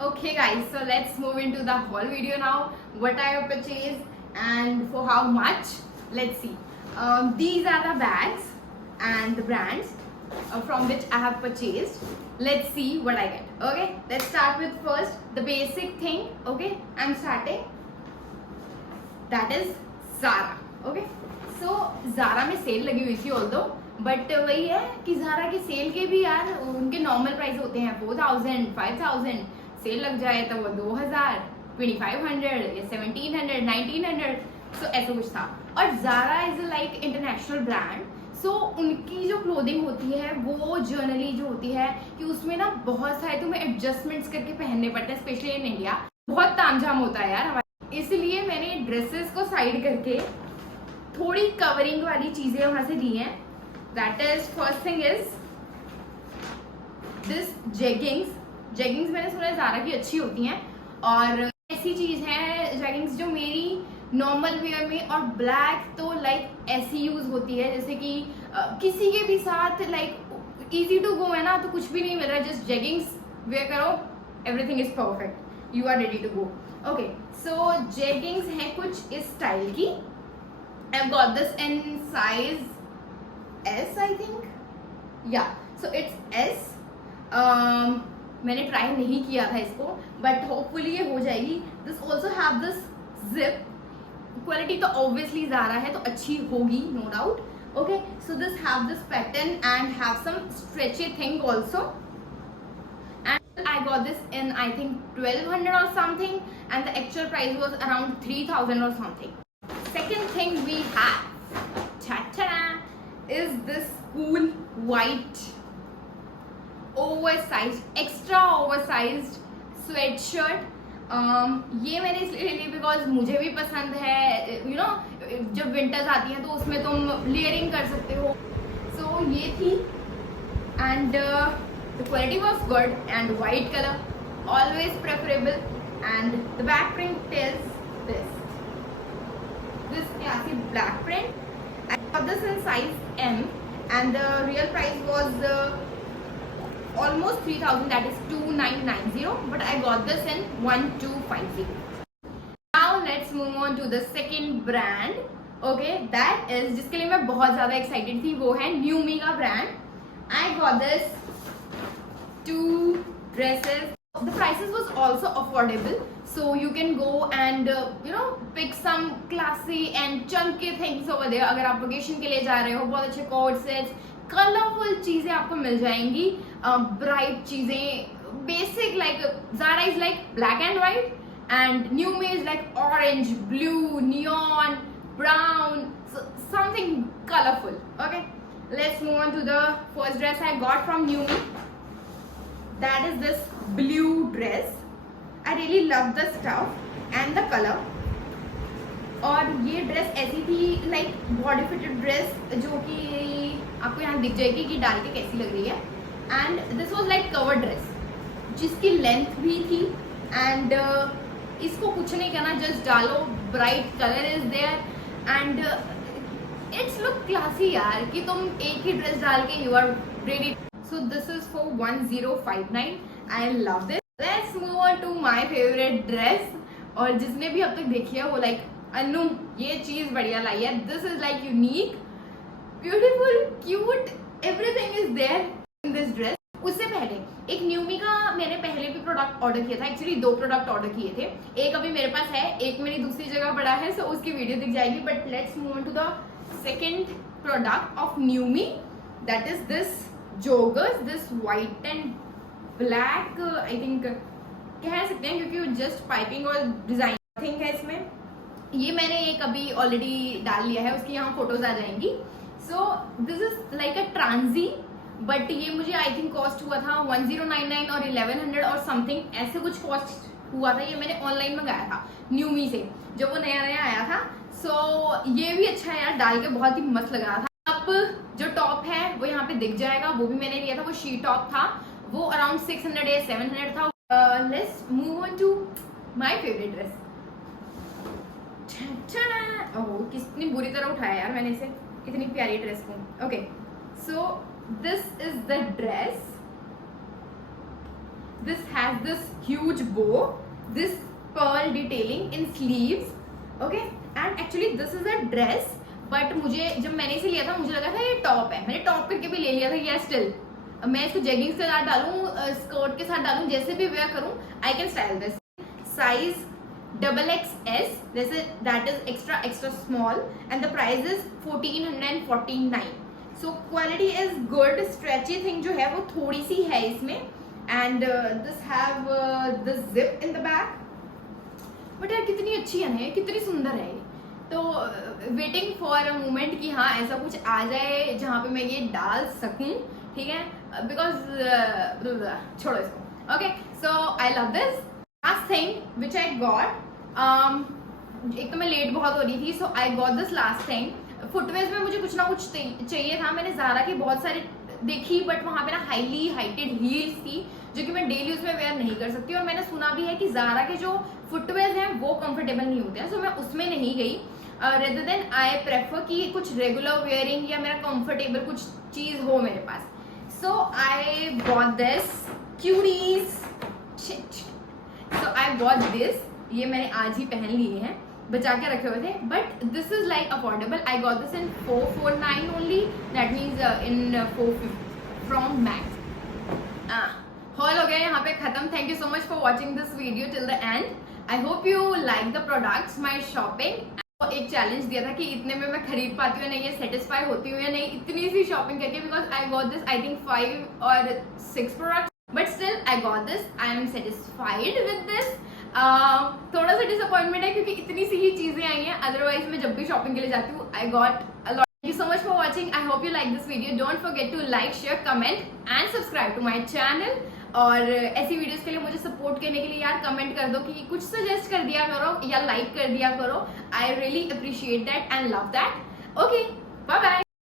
Okay guys, so let's move into the whole video now. What I have purchased and for how much. Let's see. These are the bags and the brands from which I have purchased. Let's see what I get. Okay, let's start with first the basic thing. Okay, I'm starting. That is Zara. Okay, so Zara में cell लगी हुई थी although, but वही है कि Zara के cell के भी यार उनके नॉर्मल प्राइस होते हैं 4000, 5000, सेल लग जाए तो वो 2000, 2500 या 1700, 1900, सो ऐसा कुछ था. और Zara is like international brand, so उनकी जो क्लोथिंग होती है वो जर्नली जो होती है कि उसमें ना बहुत सारे तुम्हें एडजस्टमेंट्स करके पहनने पड़ते हैं, स्पेशली इन इंडिया. बहुत तामझाम होता है यार हमारे, इसलिए मैंने ड्रेसेस को साइड करके थोड़ी कवरिंग वाली चीजें वहां से ली हैं. That is first thing is this jeggings. Jeggings मैंने सुना है ज़ारा की अच्छी होती हैं, और ऐसी चीज है जेगिंग्स जो मेरी नॉर्मल वेयर में और ब्लैक तो लाइक ऐसी यूज होती है जैसे कि किसी के भी साथ लाइक इजी टू गो है ना, तो कुछ भी नहीं मिल रहा है, जस्ट जेगिंग्स वेयर करो, everything is perfect, you are ready to go. Okay, so jeggings हैं कुछ इस स्टाइल की. I've got this in size S, I think. Yeah, so it's S. मैंने ट्राई नहीं किया था इसको, बट होपफुली ये हो जाएगी. This also have this zip. Quality तो ऑब्वियसली ज़ारा है तो अच्छी होगी, no doubt. Okay, so this have this pattern and have some stretchy thing also. I got this in I think 1200 or something, and the actual price was around 3000 or something. Second thing we have is this cool white oversized, extra oversized sweatshirt. ये मैंने इसलिए ली because मुझे भी पसंद है. You know, जब winters आती हैं तो उसमें तुम लेयरिंग कर सकते हो. सो ये थी, and the quality was good, and white color always preferable, and the back print tells this classy black print. I got this in size M, and the real price was almost 3000, that is 2990, but I got this in 1250. Now let's move on to the second brand. Okay, that is जिसके लिए मैं बहुत ज़्यादा excited थी, वो है न्यूमी का brand. I got this two dresses. The prices was also affordable, so you can go and pick some classy and chunky things over there. अगर आप वेकेशन के लिए जा रहे हो, बहुत अच्छे कोट सेट्स, कलरफुल चीजें आपको मिल जाएंगी, ब्राइट चीजें. Basic like Zara is like black and white, and Numi is like orange, blue, neon, brown, so something colorful. Okay, let's move on to the first dress I got from Numi. That is this blue dress. I really love the stuff and the color. और ये dress ऐसी थी like body fitted dress, जो कि आपको यहाँ दिख जाएगी कि डाल के कैसी लग रही है. And this was like cover dress जिसकी लेंथ भी थी, एंड इसको कुछ नहीं करना, जस्ट डालो, bright colour is there, and it's look classy यार, कि तुम एक ही ड्रेस डाल के you are ready. So this is for 1059. I love this. Let's move on to my favorite dress. और जिसने भी अब तक देखी है वो लाइक अनु ये चीज बढ़िया लाई है. This is like unique, beautiful, cute, everything is there in this dress. उससे पहले एक न्यूमी का मैंने पहले भी प्रोडक्ट ऑर्डर किया था. एक्चुअली 2 प्रोडक्ट ऑर्डर किए थे, एक अभी मेरे पास है, एक मेरी दूसरी जगह पड़ा है, सो उसकी वीडियो दिख जाएगी. But let's move on to the second product of Newme. That is this joggers, this white and black, I think कह सकते हैं, क्योंकि जस्ट पाइपिंग और डिजाइन थिंग है इसमें. ये मैंने एक अभी ऑलरेडी डाल लिया है, उसकी यहाँ फोटोज आ जाएंगी. So this is like a ट्रांजी, बट ये मुझे आई थिंक कॉस्ट हुआ था 1099 और 1100 और समथिंग, ऐसे कुछ कॉस्ट हुआ था. ये मैंने ऑनलाइन मंगाया था न्यूमी से, जब वो नया नया आया था. सो ये भी अच्छा है यार, डाल के बहुत ही मस्त लग रहा था. अब जो टॉप है वो यहाँ पे दिख जाएगा, वो भी मैंने लिया था, वो शी टॉप था, वो अराउंड 600 या 700 था. Let's move on to my favourite dress. Oh, कितनी बुरी तरह उठाया यार मैंने इसे, इतनी प्यारी ड्रेस को. Okay, so this is the dress. This has this huge bow, this pearl detailing in sleeves, okay, and actually this is a dress, but मुझे जब मैंने इसे लिया था मुझे लगा था ये टॉप है, मैंने टॉप करके भी ले लिया था, या स्टिल मैं इसको जेगिंग्स के साथ डालूं, स्कर्ट के साथ डालूं, जैसे भी वेयर करूं, I can style this. Size XXS, this is that is extra small, and the price is 1449. So quality is good. Stretchy thing जो है वो थोड़ी सी है इसमें, and this have the zip in the back. But यार कितनी अच्छी है ना, कितनी सुंदर है ये. तो वेटिंग फॉर अ मोमेंट कि हाँ ऐसा कुछ आ जाए जहाँ पे मैं ये डाल सकूं, ठीक है, बिकॉज छोड़ो इसको. Okay, so I love this. Last thing which I got, एक तो मैं लेट बहुत हो रही थी, so I got this last thing. Footwear में मुझे कुछ ना कुछ चाहिए था. मैंने ज़ारा की बहुत सारे देखी, बट वहाँ पे ना हाईली हाइटेड हील्स थी जो कि मैं डेली उसमें वेयर नहीं कर सकती, और मैंने सुना भी है कि ज़ारा के जो फुटवेयर हैं वो कंफर्टेबल नहीं होते हैं, सो मैं उसमें नहीं गई. रेदर देन आई प्रेफर कि कुछ रेगुलर वेयरिंग या मेरा कंफर्टेबल कुछ चीज़ हो मेरे पास. सो आई बॉट दिस क्यूरीज. So I bought this. ये मैंने आज ही पहन लिए हैं, बचा के रखे हुए थे, but this is like affordable. I got this in 449 only, that means in 450 from max. Hall हो गया यहाँ पे खत्म. Thank you so much for watching this video till the end. I hope you like the products, my shopping. एक challenge दिया था कि इतने में मैं खरीद पाती हूँ नहीं, ये सेटिस्फाई होती हूँ या नहीं इतनी सी शॉपिंग करके, because I got this I think 5 or 6 products, but still I got this. I am satisfied with this. थोड़ा सा डिसअपॉइंटमेंट है क्योंकि इतनी सी ही चीजें आई हैं, अदरवाइज मैं जब भी शॉपिंग के लिए जाती हूँ I got a lot. Thank you so much for watching. I hope you like this video. Don't forget to like, share, comment and subscribe to my channel. और ऐसी वीडियोस के लिए मुझे सपोर्ट करने के लिए यार कमेंट कर दो कि कुछ सजेस्ट कर दिया करो या लाइक कर दिया करो. I really appreciate that and love that. Okay, bye bye.